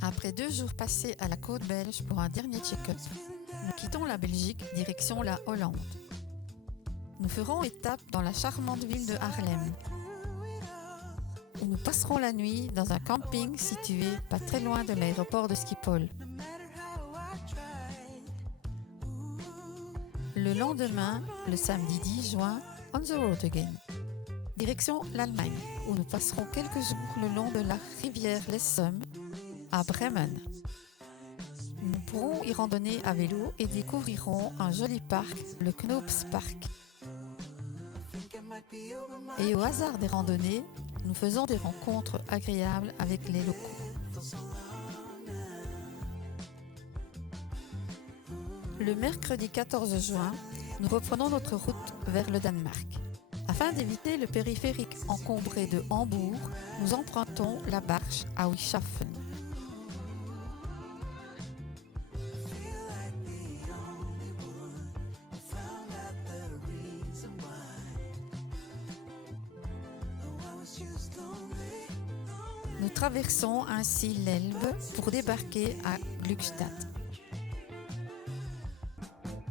Après 2 jours passés à la côte belge pour un dernier check-up, nous quittons la Belgique direction la Hollande. Nous ferons étape dans la charmante ville de Haarlem, où nous passerons la nuit dans un camping situé pas très loin de l'aéroport de Schiphol. Le lendemain, le samedi 10 juin, on the road again. Direction l'Allemagne, où nous passerons quelques jours le long de la rivière Lessum à Bremen. Nous pourrons y randonner à vélo et découvrirons un joli parc, le Knoopspark. Et au hasard des randonnées, nous faisons des rencontres agréables avec les locaux. Le mercredi 14 juin, nous reprenons notre route vers le Danemark. Afin d'éviter le périphérique encombré de Hambourg, nous empruntons la barge à Wischaffen. Nous traversons ainsi l'Elbe pour débarquer à Glückstadt.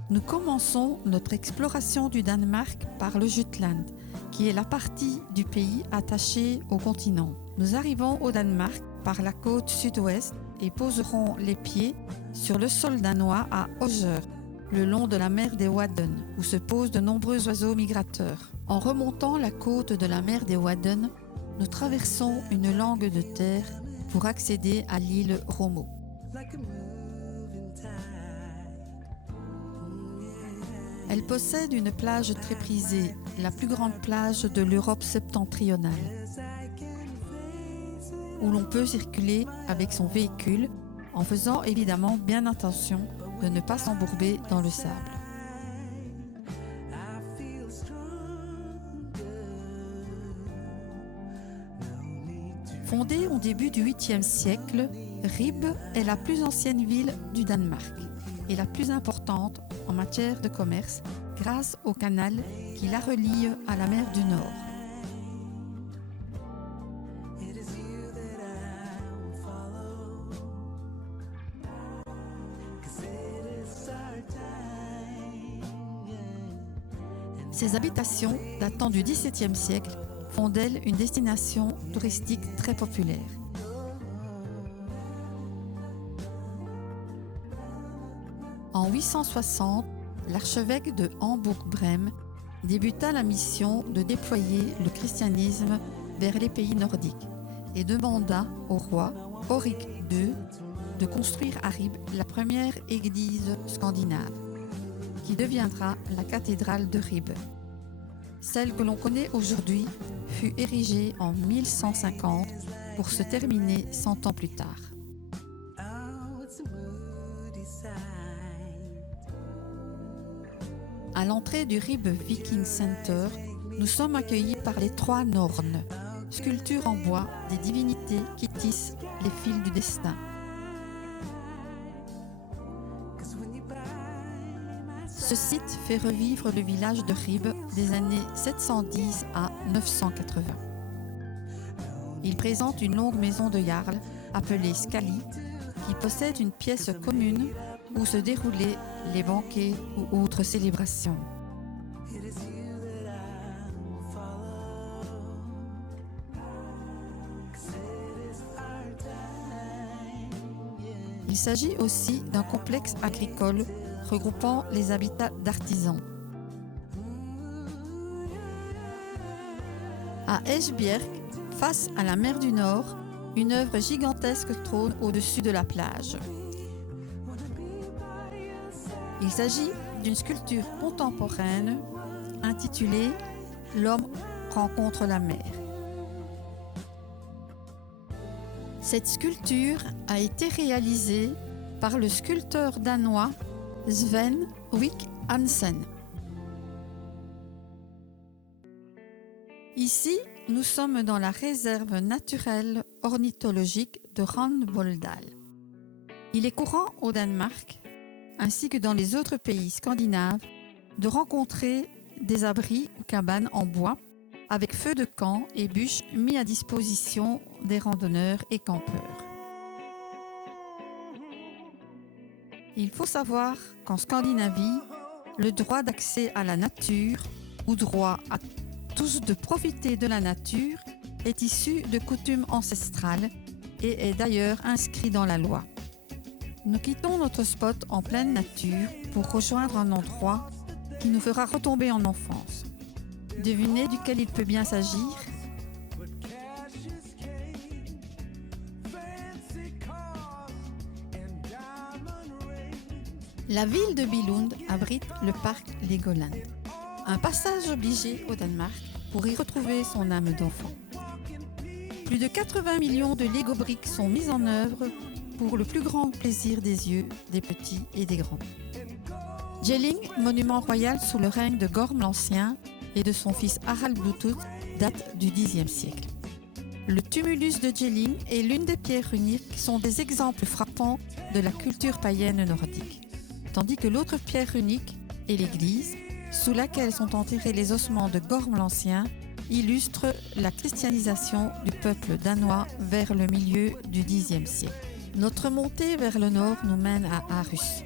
Nous commençons notre exploration du Danemark par le Jutland, qui est la partie du pays attachée au continent. Nous arrivons au Danemark par la côte sud-ouest et poserons les pieds sur le sol danois à Højer, le long de la mer des Wadden, où se posent de nombreux oiseaux migrateurs. En remontant la côte de la mer des Wadden, nous traversons une langue de terre pour accéder à l'île Romo. Elle possède une plage très prisée, la plus grande plage de l'Europe septentrionale, où l'on peut circuler avec son véhicule en faisant évidemment bien attention de ne pas s'embourber dans le sable. Fondée au début du 8e siècle, Ribe est la plus ancienne ville du Danemark et la plus importante en matière de commerce grâce au canal qui la relie à la mer du Nord. Ces habitations, datant du XVIIe siècle, font d'elle une destination touristique très populaire. En 860, l'archevêque de Hambourg-Brême débuta la mission de déployer le christianisme vers les pays nordiques et demanda au roi Ulrich II de construire à Ribe la première église scandinave, qui deviendra la cathédrale de Ribe. Celle que l'on connaît aujourd'hui fut érigée en 1150 pour se terminer 100 ans plus tard. À l'entrée du Ribe Viking Center, nous sommes accueillis par les 3 Nornes, sculptures en bois des divinités qui tissent les fils du destin. Ce site fait revivre le village de Ribe des années 710 à 980. Il présente une longue maison de Jarl appelée Skali qui possède une pièce commune où se déroulaient les banquets ou autres célébrations. Il s'agit aussi d'un complexe agricole regroupant les habitats d'artisans. À Esbjerg, face à la mer du Nord, une œuvre gigantesque trône au-dessus de la plage. Il s'agit d'une sculpture contemporaine intitulée « L'homme rencontre la mer ». Cette sculpture a été réalisée par le sculpteur danois Sven Wick Hansen. Ici, nous sommes dans la réserve naturelle ornithologique de Randvoldal. Il est courant au Danemark, ainsi que dans les autres pays scandinaves, de rencontrer des abris ou cabanes en bois avec feux de camp et bûches mis à disposition des randonneurs et campeurs. Il faut savoir qu'en Scandinavie, le droit d'accès à la nature, ou droit à tous de profiter de la nature, est issu de coutumes ancestrales et est d'ailleurs inscrit dans la loi. Nous quittons notre spot en pleine nature pour rejoindre un endroit qui nous fera retomber en enfance. Devinez duquel il peut bien s'agir? La ville de Billund abrite le parc Legoland, un passage obligé au Danemark pour y retrouver son âme d'enfant. Plus de 80 millions de Lego briques sont mises en œuvre pour le plus grand plaisir des yeux des petits et des grands. Jelling, monument royal sous le règne de Gorm l'Ancien et de son fils Harald Bluetooth, date du Xe siècle. Le tumulus de Jelling et l'une des pierres runiques sont des exemples frappants de la culture païenne nordique, tandis que l'autre pierre runique est l'église, sous laquelle sont enterrés les ossements de Gorm l'Ancien, illustre la christianisation du peuple danois vers le milieu du Xe siècle. Notre montée vers le nord nous mène à Aarhus,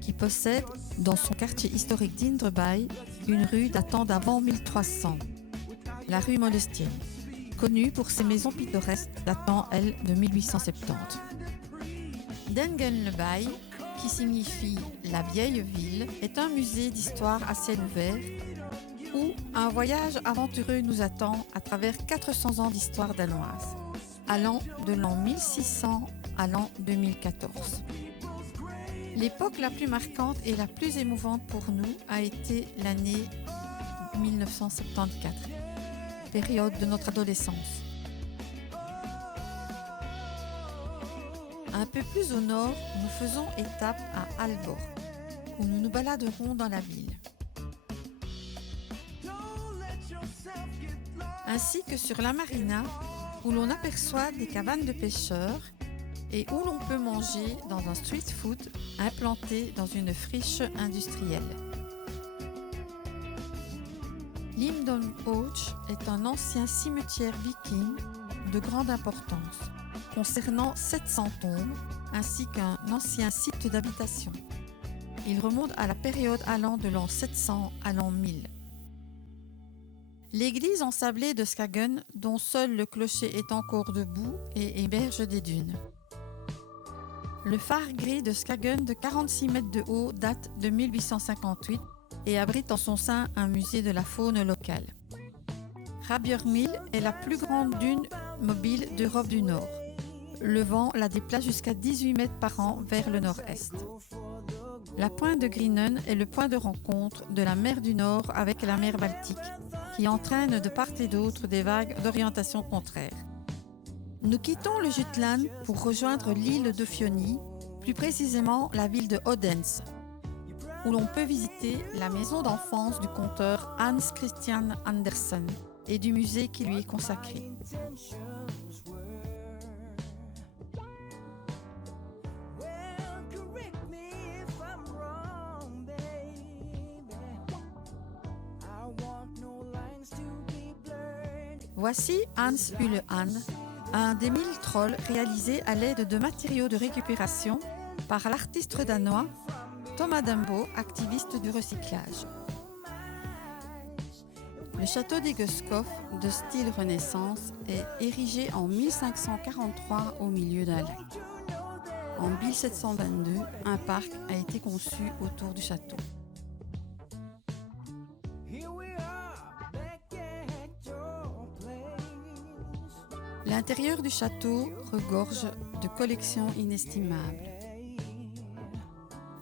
qui possède, dans son quartier historique d'Indreby, une rue datant d'avant 1300, la rue Modestienne, connue pour ses maisons pittoresques datant, elles, de 1870. Dengenleby, qui signifie la vieille ville, est un musée d'histoire à ciel ouvert où un voyage aventureux nous attend à travers 400 ans d'histoire danoise, allant de l'an 1600 à l'an 2014. L'époque la plus marquante et la plus émouvante pour nous a été l'année 1974, période de notre adolescence. Un peu plus au nord, nous faisons étape à Aalborg, où nous nous baladerons dans la ville. Ainsi que sur la marina, où l'on aperçoit des cabanes de pêcheurs et où l'on peut manger dans un street food implanté dans une friche industrielle. Limdonhoch est un ancien cimetière viking de grande importance, concernant 700 tombes ainsi qu'un ancien site d'habitation. Il remonte à la période allant de l'an 700 à l'an 1000. L'église ensablée de Skagen, dont seul le clocher est encore debout et héberge des dunes. Le phare gris de Skagen de 46 mètres de haut date de 1858 et abrite en son sein un musée de la faune locale. Rabjörgmill est la plus grande dune mobile d'Europe du Nord. Le vent la déplace jusqu'à 18 mètres par an vers le nord-est. La pointe de Grinen est le point de rencontre de la mer du Nord avec la mer Baltique, qui entraîne de part et d'autre des vagues d'orientation contraire. Nous quittons le Jutland pour rejoindre l'île de Fjoni, plus précisément la ville de Odense, où l'on peut visiter la maison d'enfance du conteur Hans Christian Andersen et du musée qui lui est consacré. Voici Hans Ulle Hahn, un des 1000 trolls réalisés à l'aide de matériaux de récupération par l'artiste danois Thomas Dumbo, activiste du recyclage. Le château d'Egeskof, de style Renaissance, est érigé en 1543 au milieu d'un lac. En 1722, un parc a été conçu autour du château. L'intérieur du château regorge de collections inestimables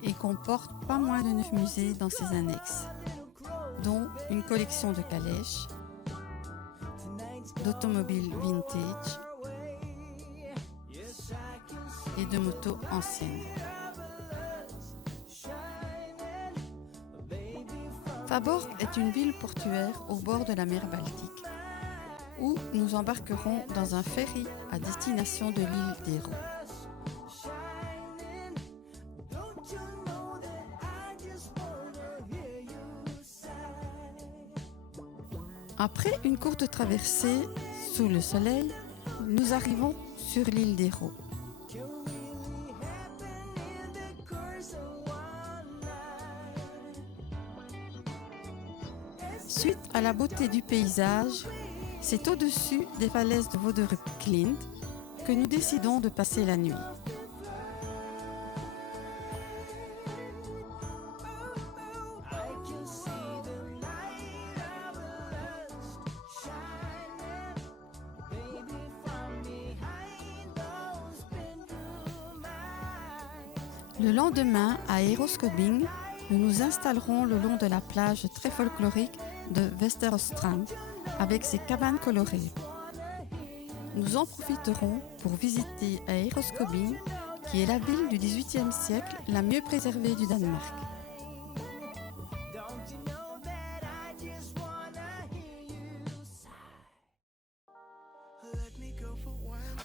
et comporte pas moins de 9 musées dans ses annexes, dont une collection de calèches, d'automobiles vintage et de motos anciennes. Faaborg est une ville portuaire au bord de la mer Baltique, où nous embarquerons dans un ferry à destination de l'île d'Hérault. Après une courte traversée sous le soleil, nous arrivons sur l'île d'Hérault. Suite à la beauté du paysage, c'est au-dessus des falaises de Voderup-Klint que nous décidons de passer la nuit. Le lendemain, à Eroskobing, nous nous installerons le long de la plage très folklorique de Westerstrand avec ses cabanes colorées. Nous en profiterons pour visiter à Eroskobing, qui est la ville du XVIIIe siècle la mieux préservée du Danemark.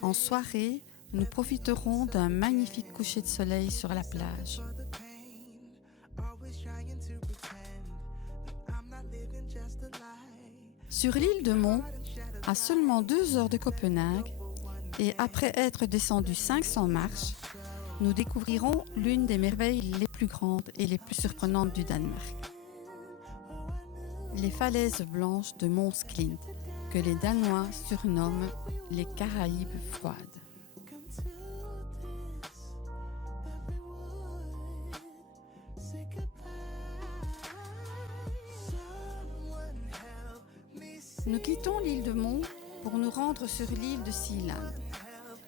En soirée, nous profiterons d'un magnifique coucher de soleil sur la plage. Sur l'île de Mont, à seulement 2 heures de Copenhague, et après être descendus 500 marches, nous découvrirons l'une des merveilles les plus grandes et les plus surprenantes du Danemark. Les falaises blanches de Mons Klint, que les Danois surnomment les Caraïbes froides. Nous quittons l'île de Mont pour nous rendre sur l'île de Sealand,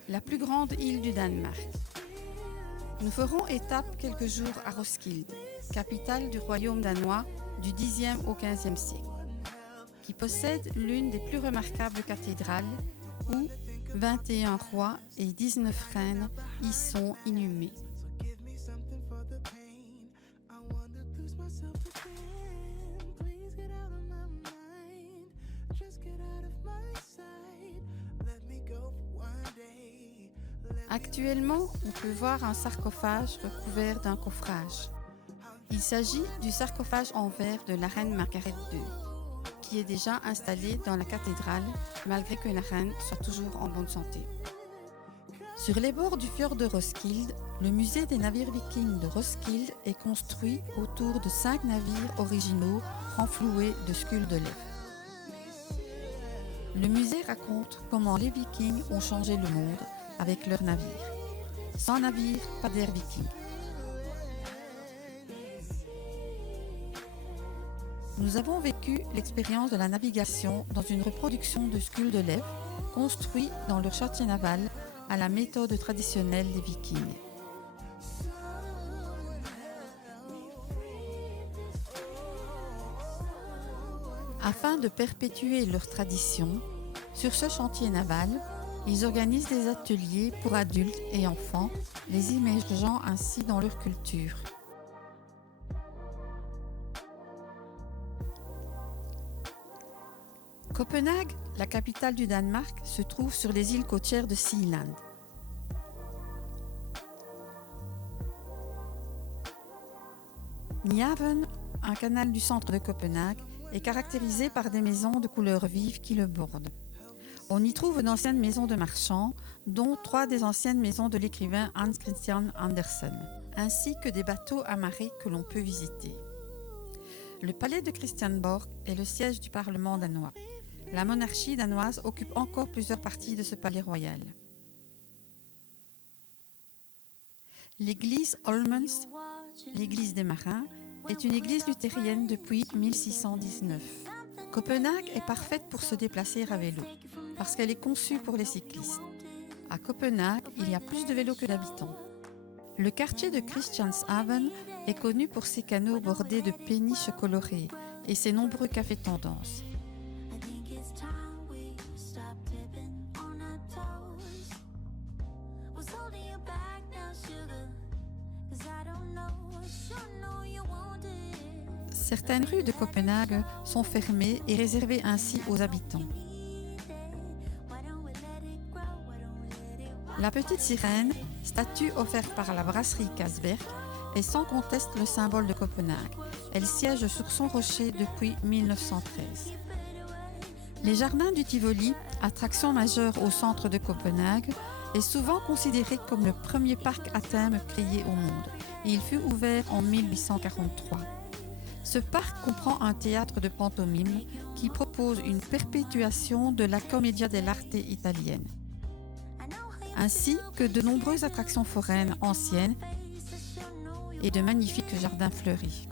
la plus grande île du Danemark. Nous ferons étape quelques jours à Roskilde, capitale du royaume danois du Xe au XVe siècle, qui possède l'une des plus remarquables cathédrales où 21 rois et 19 reines y sont inhumés. Actuellement, on peut voir un sarcophage recouvert d'un coffrage. Il s'agit du sarcophage en verre de la reine Margaret II, qui est déjà installé dans la cathédrale, malgré que la reine soit toujours en bonne santé. Sur les bords du fjord de Roskilde, le musée des navires vikings de Roskilde est construit autour de 5 navires originaux renfloués de scules de lèvres. Le musée raconte comment les vikings ont changé le monde avec leurs navires. Sans navire, pas d'ère viking. Nous avons vécu l'expérience de la navigation dans une reproduction de scules de lèvres construit dans leur chantier naval à la méthode traditionnelle des Vikings. Afin de perpétuer leur tradition, sur ce chantier naval, ils organisent des ateliers pour adultes et enfants, les immergeant ainsi dans leur culture. Copenhague, la capitale du Danemark, se trouve sur les îles côtières de Sealand. Nyhavn, un canal du centre de Copenhague, est caractérisé par des maisons de couleurs vives qui le bordent. On y trouve d'anciennes maisons de marchands, dont 3 des anciennes maisons de l'écrivain Hans Christian Andersen, ainsi que des bateaux amarrés que l'on peut visiter. Le palais de Christiansborg est le siège du Parlement danois. La monarchie danoise occupe encore plusieurs parties de ce palais royal. L'église Holmens, l'église des marins, est une église luthérienne depuis 1619. Copenhague est parfaite pour se déplacer à vélo, parce qu'elle est conçue pour les cyclistes. À Copenhague, il y a plus de vélos que d'habitants. Le quartier de Christianshavn est connu pour ses canaux bordés de péniches colorées et ses nombreux cafés tendances. Certaines rues de Copenhague sont fermées et réservées ainsi aux habitants. La petite sirène, statue offerte par la brasserie Carlsberg, est sans conteste le symbole de Copenhague. Elle siège sur son rocher depuis 1913. Les jardins du Tivoli, attraction majeure au centre de Copenhague, est souvent considéré comme le premier parc à thème créé au monde et il fut ouvert en 1843. Ce parc comprend un théâtre de pantomime qui propose une perpétuation de la commedia dell'arte italienne, ainsi que de nombreuses attractions foraines anciennes et de magnifiques jardins fleuris.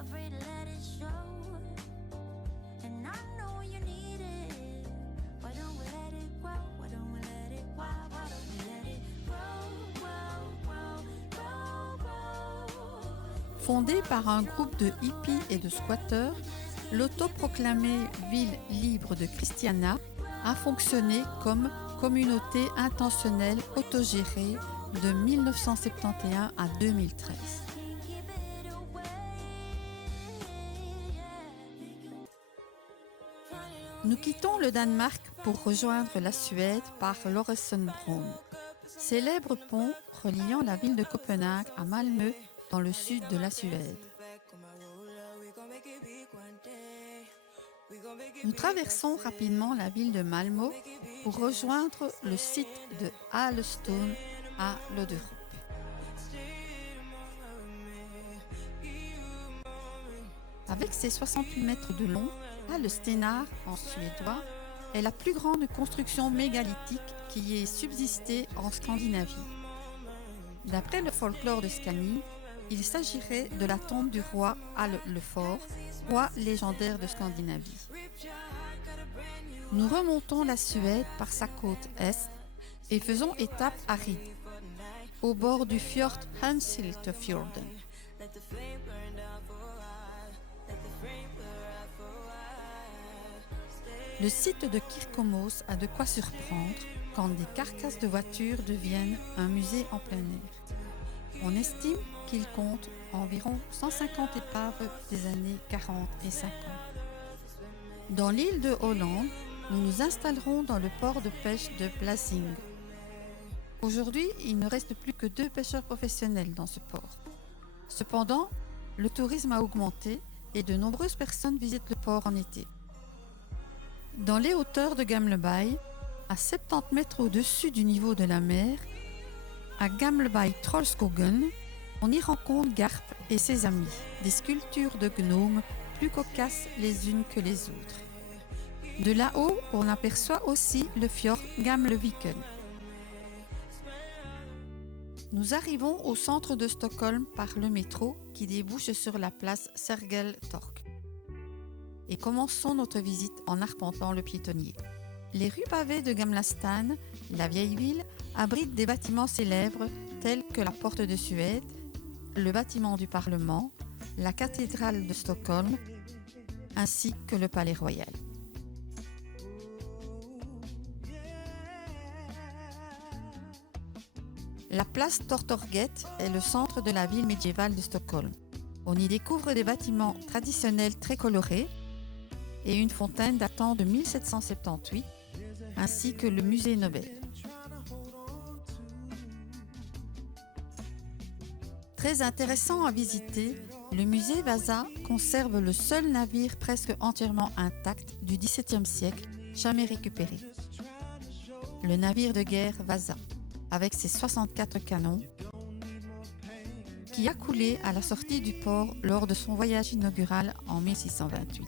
Fondée par un groupe de hippies et de squatteurs, l'autoproclamée ville libre de Christiana a fonctionné comme communauté intentionnelle autogérée de 1971 à 2013. Nous quittons le Danemark pour rejoindre la Suède par l'Øresundsbron, célèbre pont reliant la ville de Copenhague à Malmö dans le sud de la Suède. Nous traversons rapidement la ville de Malmö pour rejoindre le site de Alestone à Löderup. Avec ses 68 mètres de long, Alestenar, en suédois, est la plus grande construction mégalithique qui ait subsisté en Scandinavie. D'après le folklore de Scanie, il s'agirait de la tombe du roi Hal le Fort, roi légendaire de Scandinavie. Nous remontons la Suède par sa côte est et faisons étape à Ride, au bord du fjord Hansiltefjorden. Le site de Kirkomås a de quoi surprendre quand des carcasses de voitures deviennent un musée en plein air. On estime qu'il compte environ 150 épaves des années 40 et 50. Dans l'île de Hollande, nous nous installerons dans le port de pêche de Vlissingen. Aujourd'hui, il ne reste plus que 2 pêcheurs professionnels dans ce port. Cependant, le tourisme a augmenté et de nombreuses personnes visitent le port en été. Dans les hauteurs de Gamleby, à 70 mètres au-dessus du niveau de la mer, à Gamleby Trollskogen, on y rencontre Garp et ses amis, des sculptures de gnomes plus cocasses les unes que les autres. De là-haut, on aperçoit aussi le fjord Gamleviken. Nous arrivons au centre de Stockholm par le métro qui débouche sur la place Sergels Torg. Et commençons notre visite en arpentant le piétonnier. Les rues pavées de Gamla stan, la vieille ville, abritent des bâtiments célèbres tels que la Porte de Suède, le bâtiment du Parlement, la cathédrale de Stockholm, ainsi que le Palais Royal. La place Stortorget est le centre de la ville médiévale de Stockholm. On y découvre des bâtiments traditionnels très colorés et une fontaine datant de 1778, ainsi que le musée Nobel. Très intéressant à visiter, le musée Vasa conserve le seul navire presque entièrement intact du XVIIe siècle, jamais récupéré. Le navire de guerre Vasa, avec ses 64 canons, qui a coulé à la sortie du port lors de son voyage inaugural en 1628.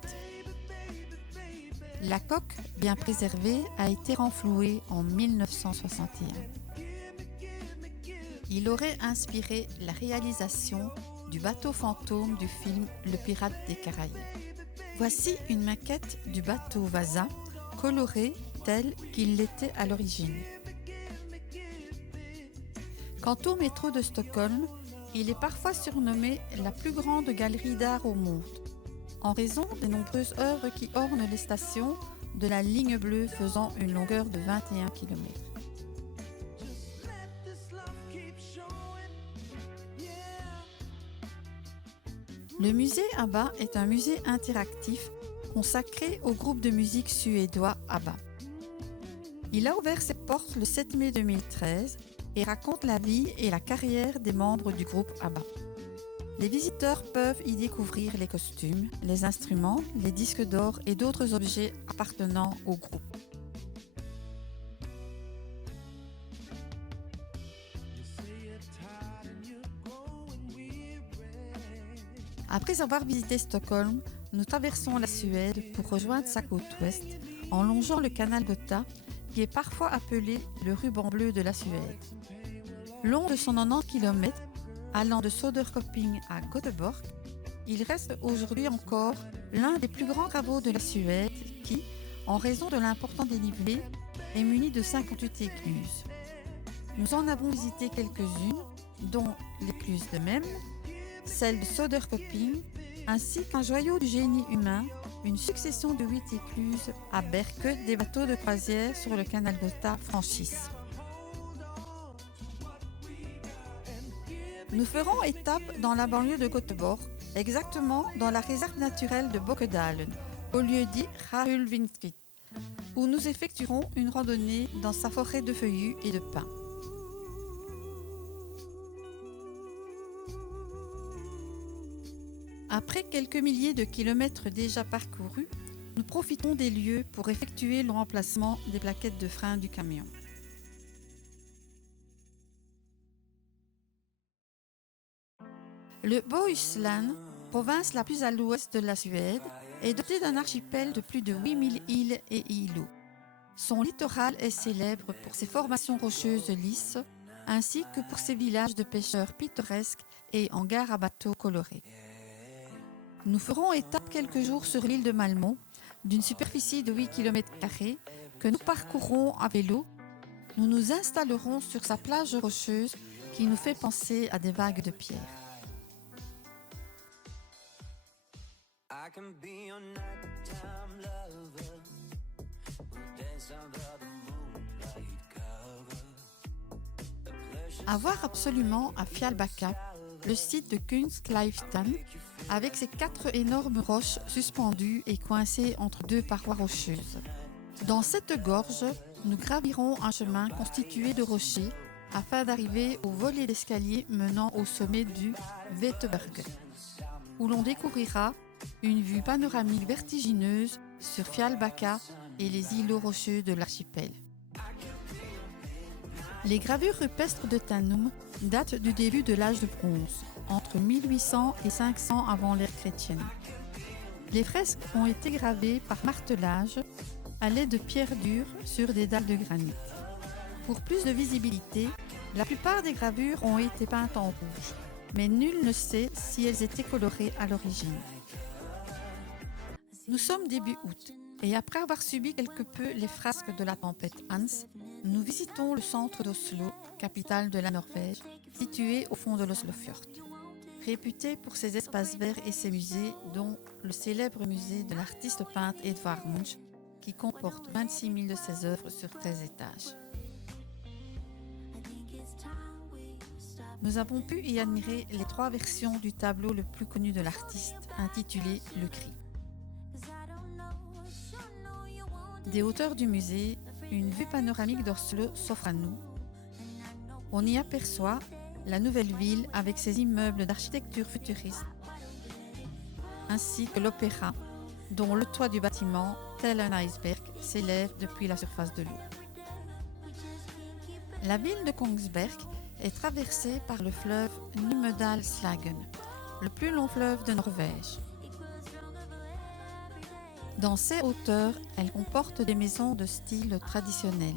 La coque, bien préservée, a été renflouée en 1961. Il aurait inspiré la réalisation du bateau fantôme du film Le Pirate des Caraïbes. Voici une maquette du bateau Vasa, coloré tel qu'il l'était à l'origine. Quant au métro de Stockholm, il est parfois surnommé la plus grande galerie d'art au monde, en raison des nombreuses œuvres qui ornent les stations de la ligne bleue faisant une longueur de 21 km. Le musée ABBA est un musée interactif consacré au groupe de musique suédois ABBA. Il a ouvert ses portes le 7 mai 2013 et raconte la vie et la carrière des membres du groupe ABBA. Les visiteurs peuvent y découvrir les costumes, les instruments, les disques d'or et d'autres objets appartenant au groupe. Après avoir visité Stockholm, nous traversons la Suède pour rejoindre sa côte ouest en longeant le canal Gotha, qui est parfois appelé le ruban bleu de la Suède. Long de son 90 km, allant de Söderköping à Göteborg, il reste aujourd'hui encore l'un des plus grands travaux de la Suède qui, en raison de l'important dénivelé, est muni de 58 écluses. Nous en avons visité quelques-unes, dont l'écluse de Mem, celle de Söderköping, ainsi qu'un joyau du génie humain, une succession de 8 écluses à berge que des bateaux de croisière sur le canal Gotha franchissent. Nous ferons étape dans la banlieue de Göteborg, exactement dans la réserve naturelle de Bockedalen, au lieu dit Rahulvindvit, où nous effectuerons une randonnée dans sa forêt de feuillus et de pins. Après quelques milliers de kilomètres déjà parcourus, nous profitons des lieux pour effectuer le remplacement des plaquettes de frein du camion. Le Bohuslän, province la plus à l'ouest de la Suède, est doté d'un archipel de plus de 8000 îles et îlots. Son littoral est célèbre pour ses formations rocheuses lisses, ainsi que pour ses villages de pêcheurs pittoresques et hangars à bateaux colorés. Nous ferons étape quelques jours sur l'île de Malmö, d'une superficie de 8 km que nous parcourrons à vélo. Nous nous installerons sur sa plage rocheuse qui nous fait penser à des vagues de pierre. À voir absolument à Fjällbacka, le site de Kungskliftan, avec ses 4 énormes roches suspendues et coincées entre 2 parois rocheuses. Dans cette gorge, nous gravirons un chemin constitué de rochers afin d'arriver au volet d'escalier menant au sommet du Veteberg, où l'on découvrira une vue panoramique vertigineuse sur Fjällbacka et les îlots rocheux de l'archipel. Les gravures rupestres de Tanum datent du début de l'âge de bronze, entre 1800 et 500 avant l'ère chrétienne. Les fresques ont été gravées par martelage à l'aide de pierres dures sur des dalles de granit. Pour plus de visibilité, la plupart des gravures ont été peintes en rouge, mais nul ne sait si elles étaient colorées à l'origine. Nous sommes début août, et après avoir subi quelque peu les frasques de la tempête Hans, nous visitons le centre d'Oslo, capitale de la Norvège, situé au fond de l'Oslofjord. Réputé pour ses espaces verts et ses musées, dont le célèbre musée de l'artiste peintre Edvard Munch, qui comporte 26 000 de ses œuvres sur 13 étages. Nous avons pu y admirer les 3 versions du tableau le plus connu de l'artiste, intitulé Le Cri. Des hauteurs du musée, une vue panoramique d'Oslo s'offre à nous. On y aperçoit la nouvelle ville avec ses immeubles d'architecture futuriste, ainsi que l'opéra, dont le toit du bâtiment, tel un iceberg, s'élève depuis la surface de l'eau. La ville de Kongsberg est traversée par le fleuve Numedalslagen, le plus long fleuve de Norvège. Dans ses hauteurs, elle comporte des maisons de style traditionnel.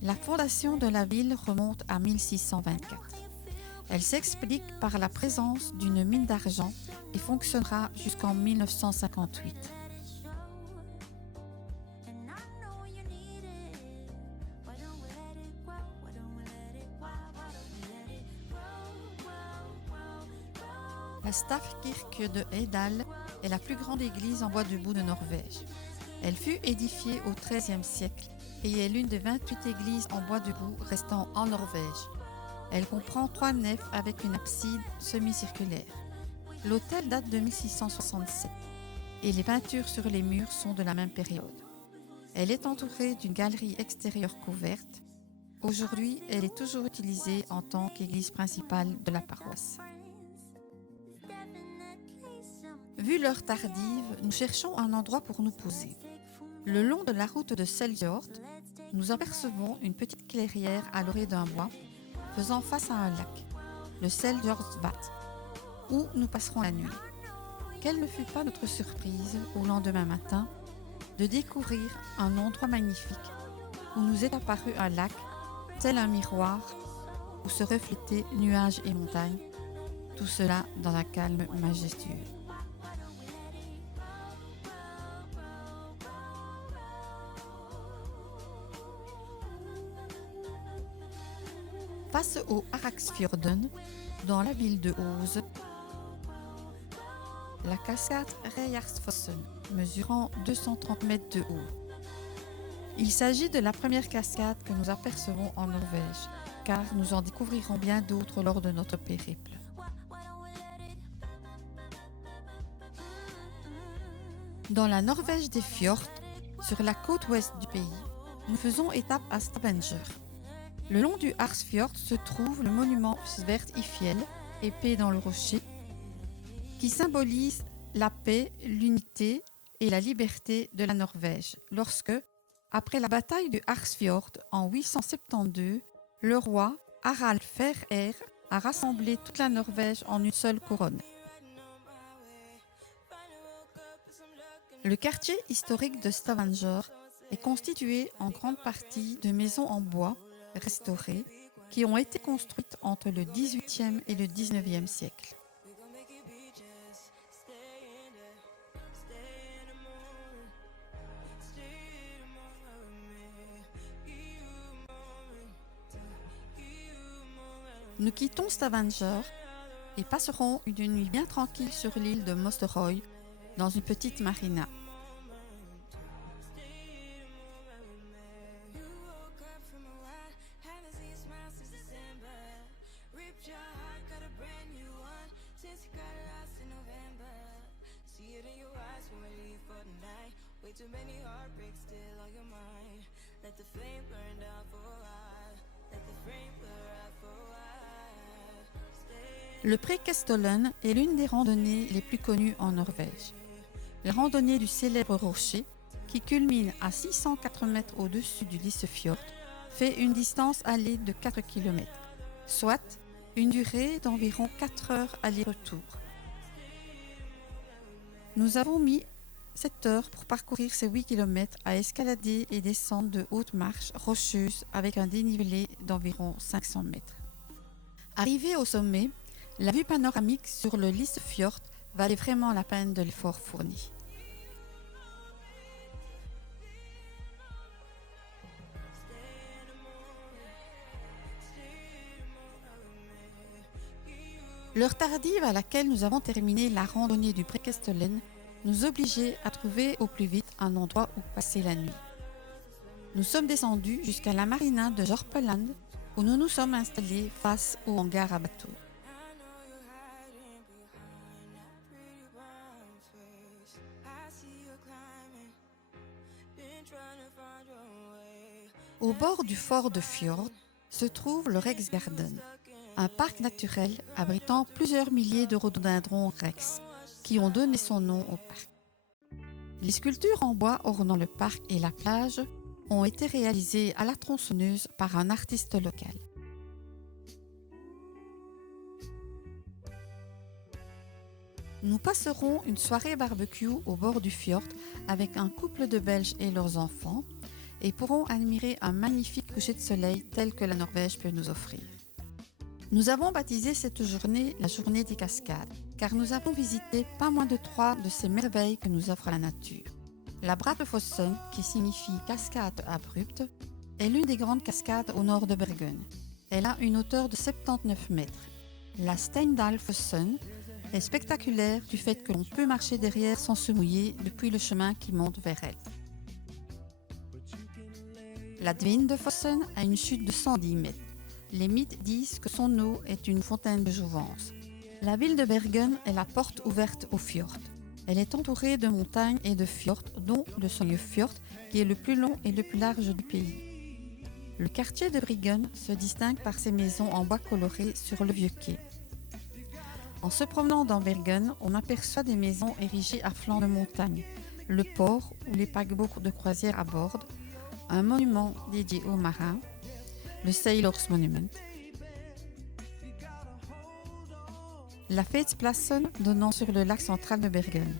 La fondation de la ville remonte à 1624. Elle s'explique par la présence d'une mine d'argent et fonctionnera jusqu'en 1958. La Stavkirke de Heidal est la plus grande église en bois debout de Norvège. Elle fut édifiée au XIIIe siècle et est l'une des 28 églises en bois debout restant en Norvège. Elle comprend 3 nefs avec une abside semi-circulaire. L'autel date de 1667 et les peintures sur les murs sont de la même période. Elle est entourée d'une galerie extérieure couverte. Aujourd'hui, elle est toujours utilisée en tant qu'église principale de la paroisse. Vu l'heure tardive, nous cherchons un endroit pour nous poser. Le long de la route de Seljord, nous apercevons une petite clairière à l'orée d'un bois, faisant face à un lac, le Seljordsvatn. où nous passerons la nuit. Quelle ne fut pas notre surprise au lendemain matin de découvrir un endroit magnifique où nous est apparu un lac, tel un miroir, où se reflétaient nuages et montagnes, tout cela dans un calme majestueux. Face au Haraksfjorden, dans la ville de Åse, la cascade Reyardsfossen, mesurant 230 mètres de haut. Il s'agit de la première cascade que nous apercevons en Norvège, car nous en découvrirons bien d'autres lors de notre périple. Dans la Norvège des fjords, sur la côte ouest du pays, nous faisons étape à Stavanger. Le long du Harsfjord se trouve le monument Svertifjell, épée dans le rocher, qui symbolise la paix, l'unité et la liberté de la Norvège, lorsque, après la bataille du Harsfjord en 872, le roi Harald Fairhair a rassemblé toute la Norvège en une seule couronne. Le quartier historique de Stavanger est constitué en grande partie de maisons en bois restaurées qui ont été construites entre le XVIIIe et le XIXe siècle. Nous quittons Stavanger et passerons une nuit bien tranquille sur l'île de Mosterøy dans une petite marina. Le Preikestolen est l'une des randonnées les plus connues en Norvège. La randonnée du célèbre rocher, qui culmine à 604 mètres au-dessus du Lysefjord, fait une distance allée de 4 km, soit une durée d'environ 4 heures aller-retour. Nous avons mis 7 heures pour parcourir ces 8 km à escalader et descendre de hautes marches rocheuses avec un dénivelé d'environ 500 mètres. Arrivé au sommet, la vue panoramique sur le Lysefjord valait vraiment la peine de l'effort fourni. L'heure tardive à laquelle nous avons terminé la randonnée du Preikestolen nous obligeait à trouver au plus vite un endroit où passer la nuit. Nous sommes descendus jusqu'à la marina de Jorpeland où nous nous sommes installés face au hangar à bateaux. Au bord du fort de Fjord se trouve le Rexgarden, un parc naturel abritant plusieurs milliers de rhododendrons rex, qui ont donné son nom au parc. Les sculptures en bois ornant le parc et la plage ont été réalisées à la tronçonneuse par un artiste local. Nous passerons une soirée barbecue au bord du fjord avec un couple de Belges et leurs enfants et pourront admirer un magnifique coucher de soleil tel que la Norvège peut nous offrir. Nous avons baptisé cette journée la journée des cascades, car nous avons visité pas moins de 3 de ces merveilles que nous offre la nature. La Brattefossen, qui signifie cascade abrupte, est l'une des grandes cascades au nord de Bergen. Elle a une hauteur de 79 mètres. La Steindalfossen est spectaculaire du fait que l'on peut marcher derrière sans se mouiller depuis le chemin qui monte vers elle. La Dvindefossen a une chute de 110 mètres. Les mythes disent que son eau est une fontaine de jouvence. La ville de Bergen est la porte ouverte au fjord. Elle est entourée de montagnes et de fjords, dont le Sognefjord, qui est le plus long et le plus large du pays. Le quartier de Bryggen se distingue par ses maisons en bois coloré sur le vieux quai. En se promenant dans Bergen, on aperçoit des maisons érigées à flanc de montagne, le port où les paquebots de croisière abordent, un monument dédié aux marins, le Sailors Monument. la Feidsplassen donnant sur le lac central de Bergen.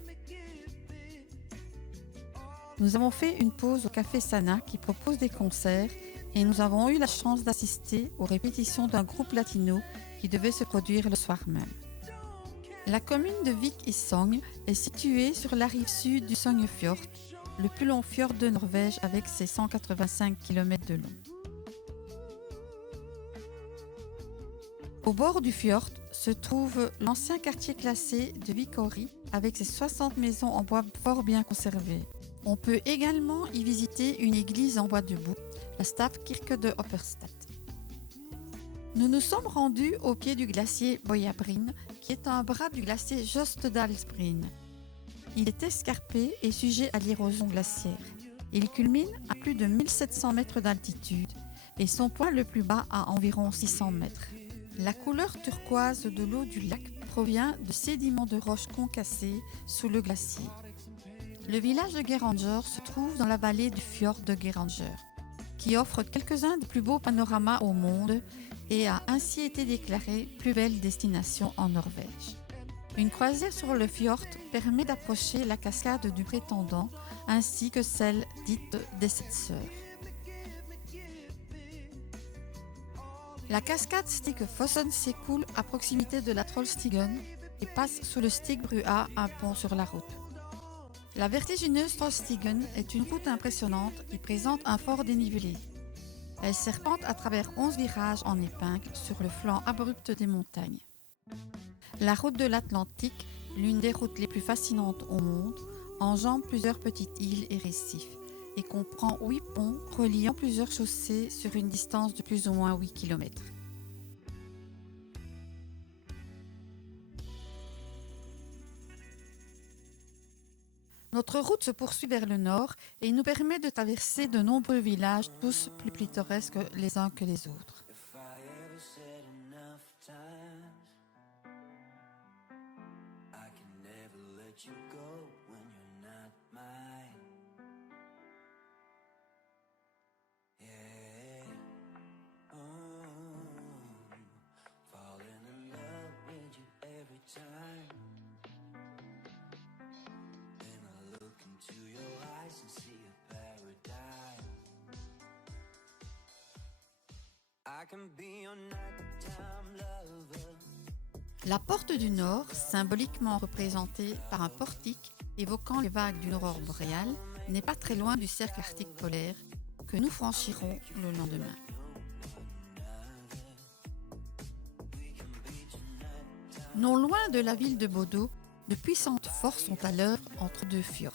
Nous avons fait une pause au Café Sana qui propose des concerts et nous avons eu la chance d'assister aux répétitions d'un groupe latino qui devait se produire le soir même. La commune de Vik-Isong est située sur la rive sud du Sognefjord, le plus long fjord de Norvège avec ses 185 km de long. Au bord du fjord se trouve l'ancien quartier classé de Vikori avec ses 60 maisons en bois fort bien conservées. On peut également y visiter une église en bois debout, la Stavkirke de Opperstad. Nous nous sommes rendus au pied du glacier Boyabrin, qui est un bras du glacier Jostedalsbrin. Il est escarpé et sujet à l'érosion glaciaire. Il culmine à plus de 1700 mètres d'altitude et son point le plus bas à environ 600 mètres. La couleur turquoise de l'eau du lac provient de sédiments de roches concassées sous le glacier. Le village de Geiranger se trouve dans la vallée du fjord de Geiranger, qui offre quelques-uns des plus beaux panoramas au monde et a ainsi été déclarée plus belle destination en Norvège. Une croisière sur le fjord permet d'approcher la cascade du Prétendant ainsi que celle dite des Sept Sœurs. La cascade Stigfossen s'écoule à proximité de la Trollstigen et passe sous le Stigbrua, un pont sur la route. La vertigineuse Trollstigen est une route impressionnante qui présente un fort dénivelé. Elle serpente à travers 11 virages en épingle sur le flanc abrupt des montagnes. La route de l'Atlantique, l'une des routes les plus fascinantes au monde, enjambe plusieurs petites îles et récifs et comprend 8 ponts reliant plusieurs chaussées sur une distance de plus ou moins 8 km. Notre route se poursuit vers le nord et nous permet de traverser de nombreux villages, tous plus pittoresques les uns que les autres. La porte du Nord, symboliquement représentée par un portique évoquant les vagues d'une aurore boréale, n'est pas très loin du cercle arctique polaire que nous franchirons le lendemain. Non loin de la ville de Bodo, de puissantes forces sont à l'œuvre entre deux fjords.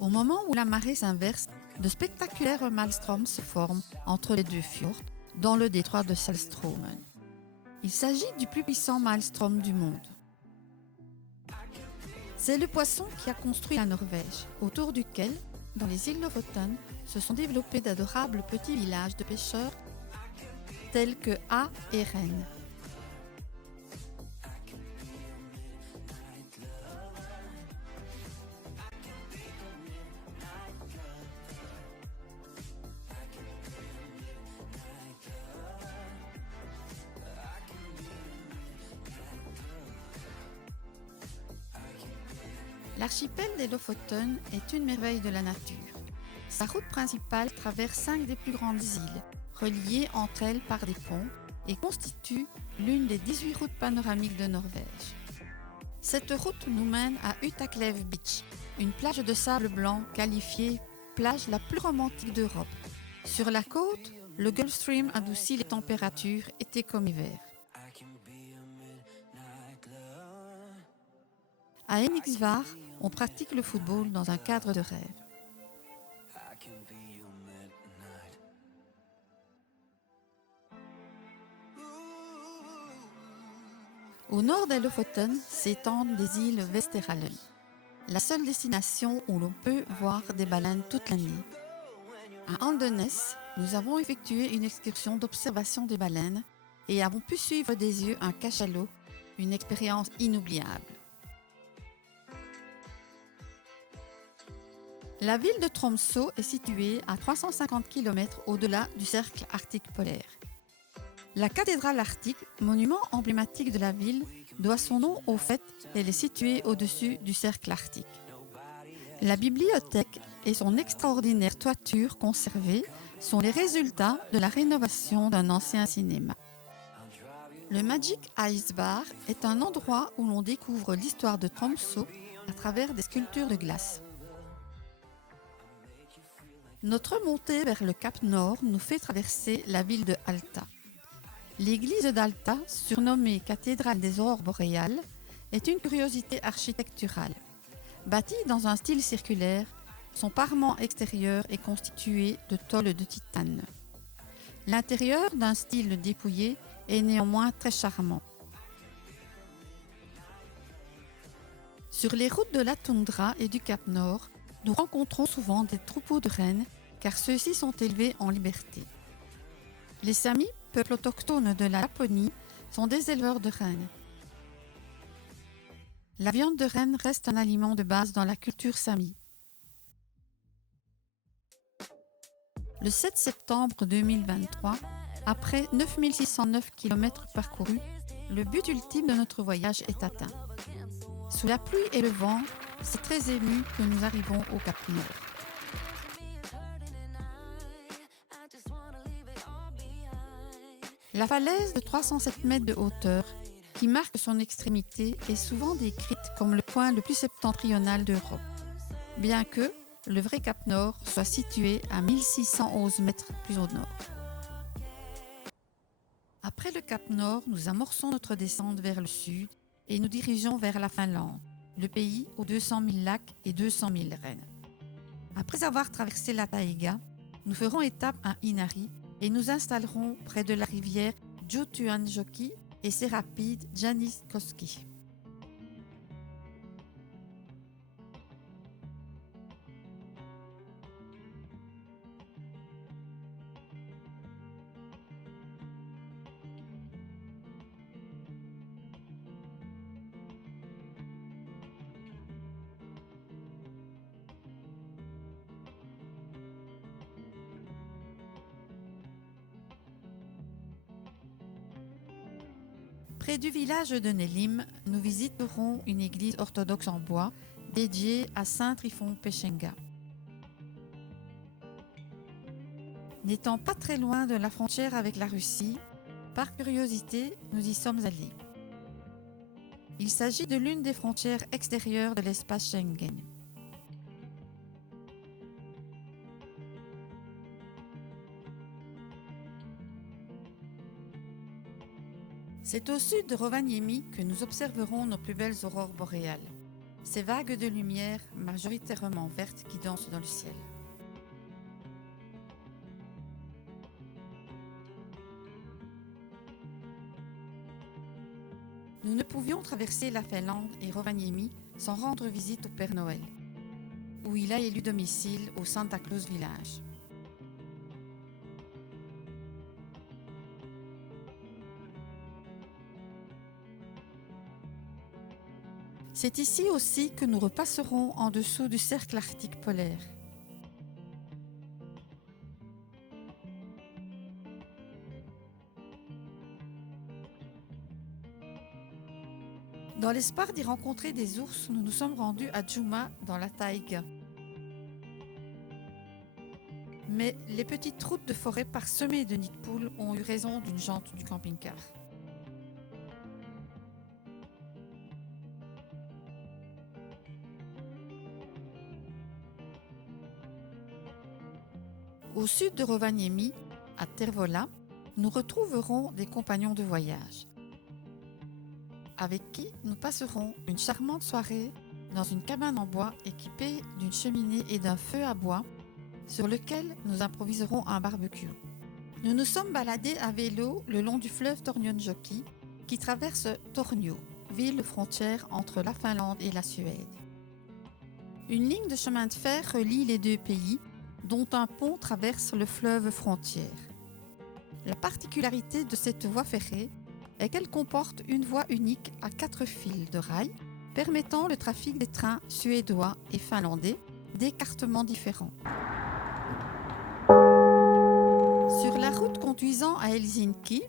Au moment où la marée s'inverse, de spectaculaires maelstroms se forment entre les deux fjords dans le détroit de Salstromen. Il s'agit du plus puissant maelstrom du monde. C'est le poisson qui a construit la Norvège, autour duquel, dans les îles Lofoten, se sont développés d'adorables petits villages de pêcheurs tels que A et Rennes. L'archipel des Lofoten est une merveille de la nature. Sa route principale traverse 5 des plus grandes îles, reliées entre elles par des ponts, et constitue l'une des 18 routes panoramiques de Norvège. Cette route nous mène à Utaklev Beach, une plage de sable blanc qualifiée plage la plus romantique d'Europe. Sur la côte, le Gulf Stream adoucit les températures, été comme hiver. À Henningsvær, on pratique le football dans un cadre de rêve. Au nord des Lofoten s'étendent des îles Vesteralen, la seule destination où l'on peut voir des baleines toute l'année. À Andenes, nous avons effectué une excursion d'observation des baleines et avons pu suivre des yeux un cachalot, une expérience inoubliable. La ville de Tromsø est située à 350 km au-delà du cercle arctique polaire. La cathédrale arctique, monument emblématique de la ville, doit son nom au fait qu'elle est située au-dessus du cercle arctique. La bibliothèque et son extraordinaire toiture conservée sont les résultats de la rénovation d'un ancien cinéma. Le Magic Ice Bar est un endroit où l'on découvre l'histoire de Tromsø à travers des sculptures de glace. Notre montée vers le Cap Nord nous fait traverser la ville de Alta. L'église d'Alta, surnommée cathédrale des aurores boréales, est une curiosité architecturale. Bâtie dans un style circulaire, son parement extérieur est constitué de tôles de titane. L'intérieur, d'un style dépouillé, est néanmoins très charmant. Sur les routes de la toundra et du Cap Nord, nous rencontrons souvent des troupeaux de rennes, car ceux-ci sont élevés en liberté. Les Samis, peuple autochtone de la Laponie, sont des éleveurs de rennes. La viande de renne reste un aliment de base dans la culture Sami. Le 7 septembre 2023, après 9609 km parcourus, le but ultime de notre voyage est atteint. Sous la pluie et le vent, c'est très ému que nous arrivons au Cap Nord. La falaise de 307 mètres de hauteur, qui marque son extrémité, est souvent décrite comme le point le plus septentrional d'Europe, bien que le vrai Cap Nord soit situé à 1611 mètres plus au nord. Après le Cap Nord, nous amorçons notre descente vers le sud et nous dirigeons vers la Finlande, le pays aux 200 000 lacs et 200 000 rennes. Après avoir traversé la taïga, nous ferons étape à Inari et nous installerons près de la rivière Jotuanjoki et ses rapides Janiskoski. Près du village de Nelim, nous visiterons une église orthodoxe en bois dédiée à Saint Tryphon Peshenga. N'étant pas très loin de la frontière avec la Russie, par curiosité, nous y sommes allés. Il s'agit de l'une des frontières extérieures de l'espace Schengen. C'est au sud de Rovaniemi que nous observerons nos plus belles aurores boréales, ces vagues de lumière majoritairement vertes qui dansent dans le ciel. Nous ne pouvions traverser la Finlande et Rovaniemi sans rendre visite au Père Noël, où il a élu domicile au Santa Claus Village. C'est ici aussi que nous repasserons en dessous du cercle arctique polaire. Dans l'espoir d'y rencontrer des ours, nous nous sommes rendus à Juma dans la taïga. Mais les petites routes de forêt parsemées de nids de poules ont eu raison d'une jante du camping-car. Au sud de Rovaniemi, à Tervola, nous retrouverons des compagnons de voyage, avec qui nous passerons une charmante soirée dans une cabane en bois équipée d'une cheminée et d'un feu à bois sur lequel nous improviserons un barbecue. Nous nous sommes baladés à vélo le long du fleuve Tornionjoki qui traverse Tornio, ville frontière entre la Finlande et la Suède. Une ligne de chemin de fer relie les deux pays, dont un pont traverse le fleuve frontière. La particularité de cette voie ferrée est qu'elle comporte une voie unique à 4 fils de rails permettant le trafic des trains suédois et finlandais d'écartements différents. Sur la route conduisant à Helsinki,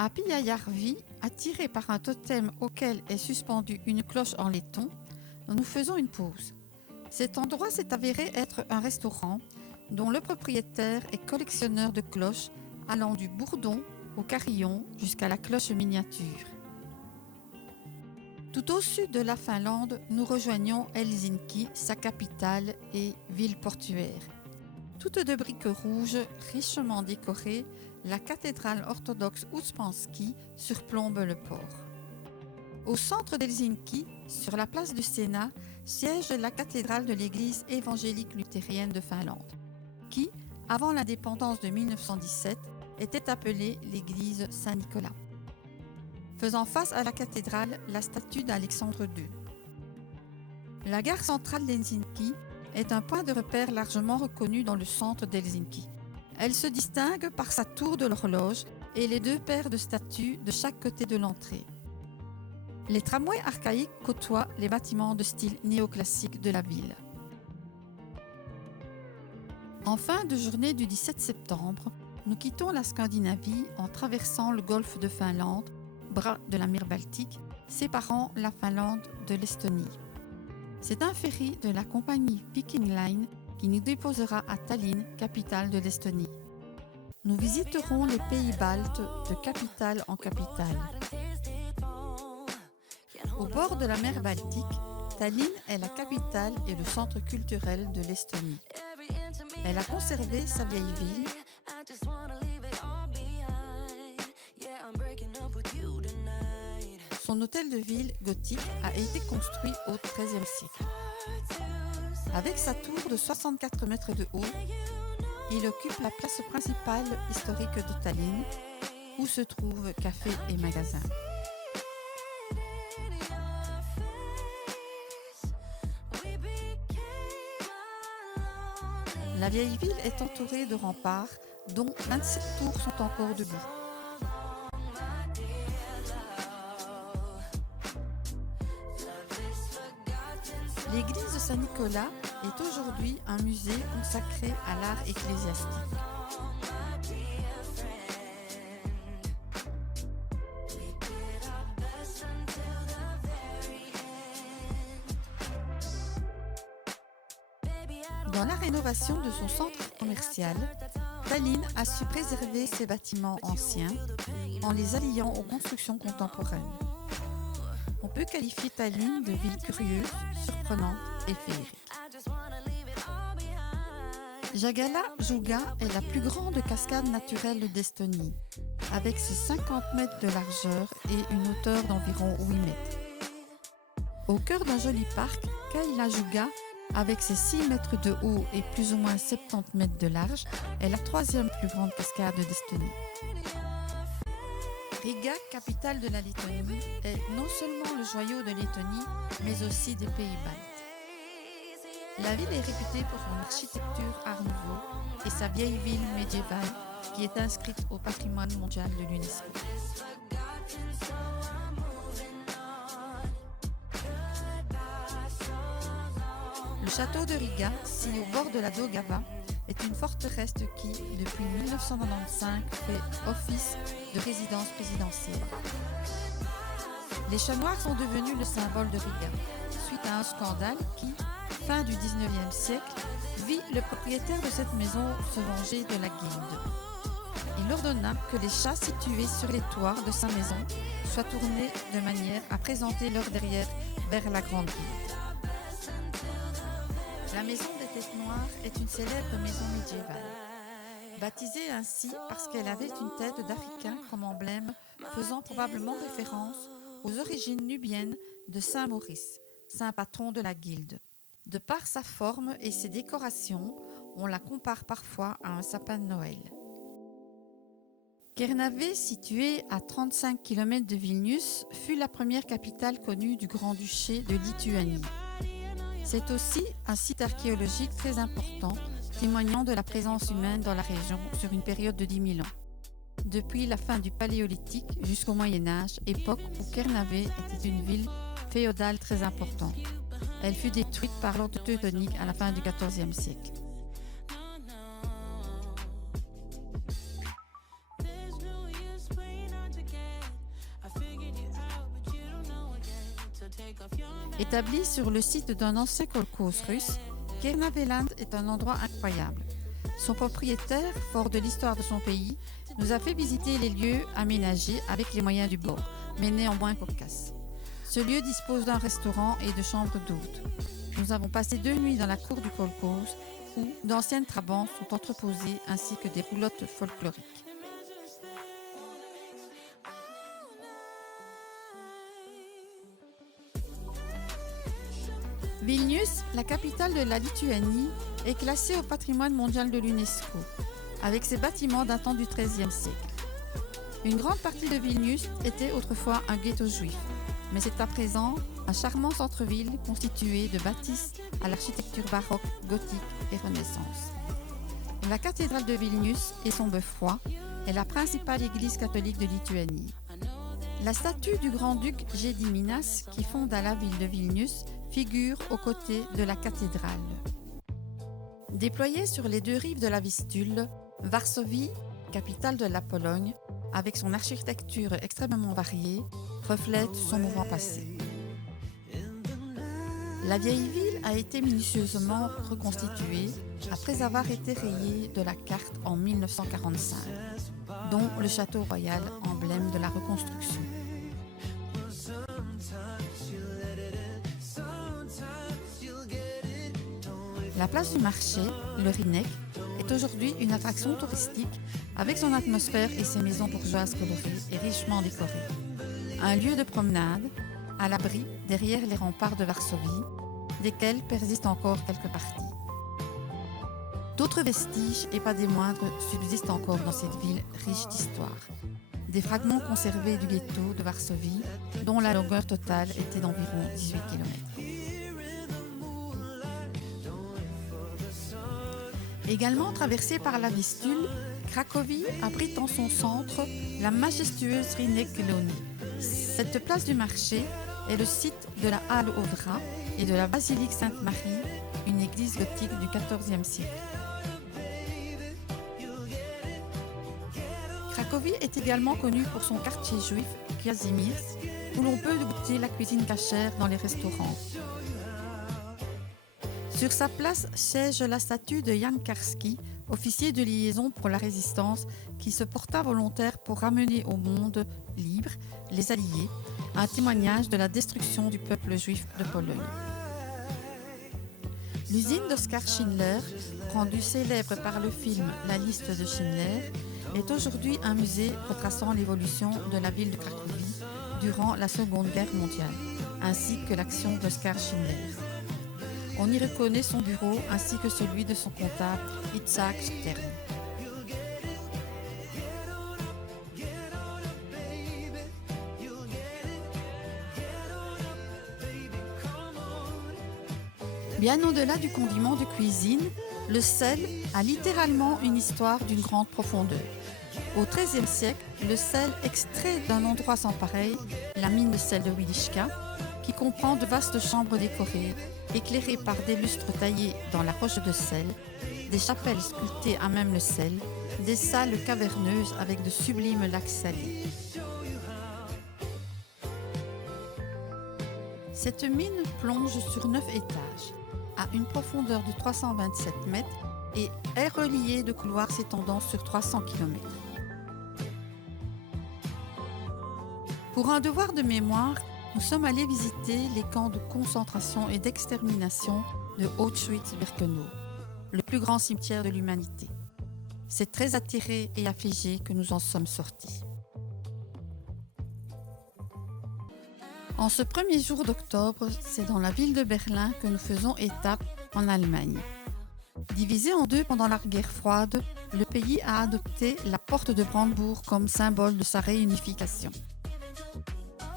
À Pyhäjärvi, attiré par un totem auquel est suspendue une cloche en laiton, nous faisons une pause. Cet endroit s'est avéré être un restaurant dont le propriétaire est collectionneur de cloches allant du bourdon au carillon jusqu'à la cloche miniature. Tout au sud de la Finlande, nous rejoignons Helsinki, sa capitale et ville portuaire. Toute de briques rouges, richement décorée, la cathédrale orthodoxe Ouspensky surplombe le port. Au centre d'Helsinki, sur la place du Sénat, siège la cathédrale de l'église évangélique luthérienne de Finlande, qui, avant l'indépendance de 1917, était appelée l'église Saint-Nicolas. Faisant face à la cathédrale, la statue d'Alexandre II. La gare centrale d'Helsinki est un point de repère largement reconnu dans le centre d'Helsinki. Elle se distingue par sa tour de l'horloge et les deux paires de statues de chaque côté de l'entrée. Les tramways archaïques côtoient les bâtiments de style néoclassique de la ville. En fin de journée du 17 septembre, nous quittons la Scandinavie en traversant le golfe de Finlande, bras de la mer Baltique, séparant la Finlande de l'Estonie. C'est un ferry de la compagnie Viking Line qui nous déposera à Tallinn, capitale de l'Estonie. Nous visiterons les pays baltes de capitale en capitale. Au bord de la mer Baltique, Tallinn est la capitale et le centre culturel de l'Estonie. Elle a conservé sa vieille ville. Son hôtel de ville gothique a été construit au XIIIe siècle. Avec sa tour de 64 mètres de haut, il occupe la place principale historique de Tallinn, où se trouvent cafés et magasins. La vieille ville est entourée de remparts, dont 27 tours sont encore debout. L'église de Saint-Nicolas est aujourd'hui un musée consacré à l'art ecclésiastique. Dans la rénovation de son centre commercial, Tallinn a su préserver ses bâtiments anciens en les alliant aux constructions contemporaines. On peut qualifier Tallinn de ville curieuse, surprenante et féerique. Jāgala-Jūga est la plus grande cascade naturelle d'Estonie, avec ses 50 mètres de largeur et une hauteur d'environ 8 mètres. Au cœur d'un joli parc, Kaila-Jūga, avec ses 6 mètres de haut et plus ou moins 70 mètres de large, est la troisième plus grande cascade d'Estonie. Riga, capitale de la Lettonie, est non seulement le joyau de Lettonie, mais aussi des pays baltes. La ville est réputée pour son architecture Art Nouveau et sa vieille ville médiévale qui est inscrite au patrimoine mondial de l'UNESCO. Le château de Riga, situé au bord de la Daugava, est une forteresse qui, depuis 1995, fait office de résidence présidentielle. Les chats noirs sont devenus le symbole de Riga, suite à un scandale qui, fin du 19e siècle, vit le propriétaire de cette maison se venger de la guilde. Il ordonna que les chats situés sur les toits de sa maison soient tournés de manière à présenter leur derrière vers la grande guilde. La maison des têtes noires est une célèbre maison médiévale, baptisée ainsi parce qu'elle avait une tête d'Africain comme emblème, faisant probablement référence aux origines nubiennes de Saint Maurice, saint patron de la guilde. De par sa forme et ses décorations, on la compare parfois à un sapin de Noël. Kernavė, située à 35 km de Vilnius, fut la première capitale connue du Grand-Duché de Lituanie. C'est aussi un site archéologique très important, témoignant de la présence humaine dans la région sur une période de 10 000 ans. Depuis la fin du Paléolithique jusqu'au Moyen-Âge, époque où Kernavė était une ville féodale très importante. Elle fut détruite par l'ordre teutonique à la fin du XIVe siècle. Établi sur le site d'un ancien kolkhoz russe, Kernaveland est un endroit incroyable. Son propriétaire, fort de l'histoire de son pays, nous a fait visiter les lieux aménagés avec les moyens du bord, mais néanmoins cocasses. Ce lieu dispose d'un restaurant et de chambres d'hôtes. Nous avons passé 2 nuits dans la cour du kolkhoz où d'anciennes trabantes sont entreposées ainsi que des roulottes folkloriques. Vilnius, la capitale de la Lituanie, est classée au patrimoine mondial de l'UNESCO, avec ses bâtiments datant du XIIIe siècle. Une grande partie de Vilnius était autrefois un ghetto juif, mais c'est à présent un charmant centre-ville constitué de bâtisses à l'architecture baroque, gothique et Renaissance. La cathédrale de Vilnius et son beffroi est la principale église catholique de Lituanie. La statue du grand-duc Gediminas, qui fonda la ville de Vilnius, figure aux côtés de la cathédrale. Déployée sur les 2 rives de la Vistule, Varsovie, capitale de la Pologne, avec son architecture extrêmement variée, reflète son mouvement passé. La vieille ville a été minutieusement reconstituée après avoir été rayée de la carte en 1945, dont le château royal, emblème de la reconstruction. La place du marché, le Rynek, est aujourd'hui une attraction touristique avec son atmosphère et ses maisons bourgeoises colorées et richement décorées. Un lieu de promenade, à l'abri derrière les remparts de Varsovie, desquels persistent encore quelques parties. D'autres vestiges, et pas des moindres, subsistent encore dans cette ville riche d'histoire. Des fragments conservés du ghetto de Varsovie, dont la longueur totale était d'environ 18 km. Également traversée par la Vistule, Cracovie abrite en son centre la majestueuse Rynek Leoni. Cette place du marché est le site de la halle aux draps et de la basilique Sainte-Marie, une église gothique du XIVe siècle. Cracovie est également connue pour son quartier juif, Kazimierz, où l'on peut goûter la cuisine cachère dans les restaurants. Sur sa place siège la statue de Jan Karski, officier de liaison pour la résistance, qui se porta volontaire pour ramener au monde libre les Alliés, un témoignage de la destruction du peuple juif de Pologne. L'usine d'Oskar Schindler, rendue célèbre par le film La liste de Schindler, est aujourd'hui un musée retraçant l'évolution de la ville de Cracovie durant la Seconde Guerre mondiale, ainsi que l'action d'Oskar Schindler. On y reconnaît son bureau ainsi que celui de son comptable Itzhak Stern. Bien au-delà du condiment de cuisine, le sel a littéralement une histoire d'une grande profondeur. Au XIIIe siècle, le sel extrait d'un endroit sans pareil, la mine de sel de Wieliczka, qui comprend de vastes chambres décorées, éclairées par des lustres taillés dans la roche de sel, des chapelles sculptées à même le sel, des salles caverneuses avec de sublimes lacs salés. Cette mine plonge sur 9 étages, à une profondeur de 327 mètres et est reliée de couloirs s'étendant sur 300 km. Pour un devoir de mémoire, nous sommes allés visiter les camps de concentration et d'extermination de Auschwitz-Birkenau, le plus grand cimetière de l'humanité. C'est très atterrés et affligés que nous en sommes sortis. En ce premier jour d'octobre, c'est dans la ville de Berlin que nous faisons étape en Allemagne. Divisé en deux pendant la guerre froide, le pays a adopté la porte de Brandebourg comme symbole de sa réunification.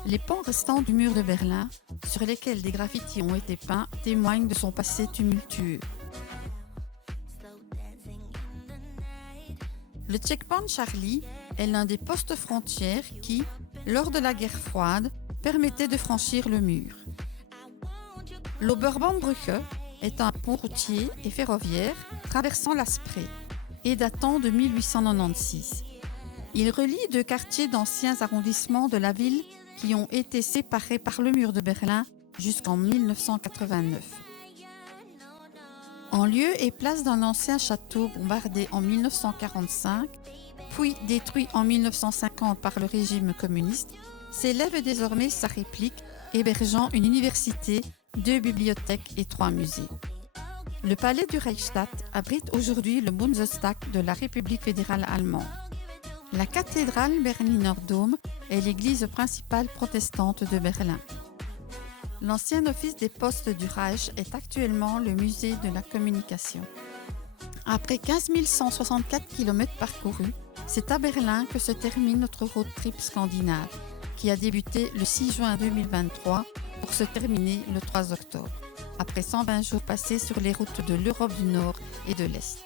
Les pans restants du mur de Berlin, sur lesquels des graffitis ont été peints, témoignent de son passé tumultueux. Le checkpoint Charlie est l'un des postes frontières qui, lors de la guerre froide, permettait de franchir le mur. L'Oberbaumbrücke est un pont routier et ferroviaire traversant la Spree et datant de 1896. Il relie deux quartiers d'anciens arrondissements de la ville qui ont été séparés par le mur de Berlin jusqu'en 1989. En lieu et place d'un ancien château bombardé en 1945, puis détruit en 1950 par le régime communiste, s'élève désormais sa réplique, hébergeant une université, 2 bibliothèques et 3 musées. Le palais du Reichstag abrite aujourd'hui le Bundestag de la République fédérale allemande. La cathédrale Berliner Dom est l'église principale protestante de Berlin. L'ancien office des postes du Reich est actuellement le musée de la communication. Après 15 164 km parcourus, c'est à Berlin que se termine notre road trip scandinave, qui a débuté le 6 juin 2023 pour se terminer le 3 octobre, après 120 jours passés sur les routes de l'Europe du Nord et de l'Est.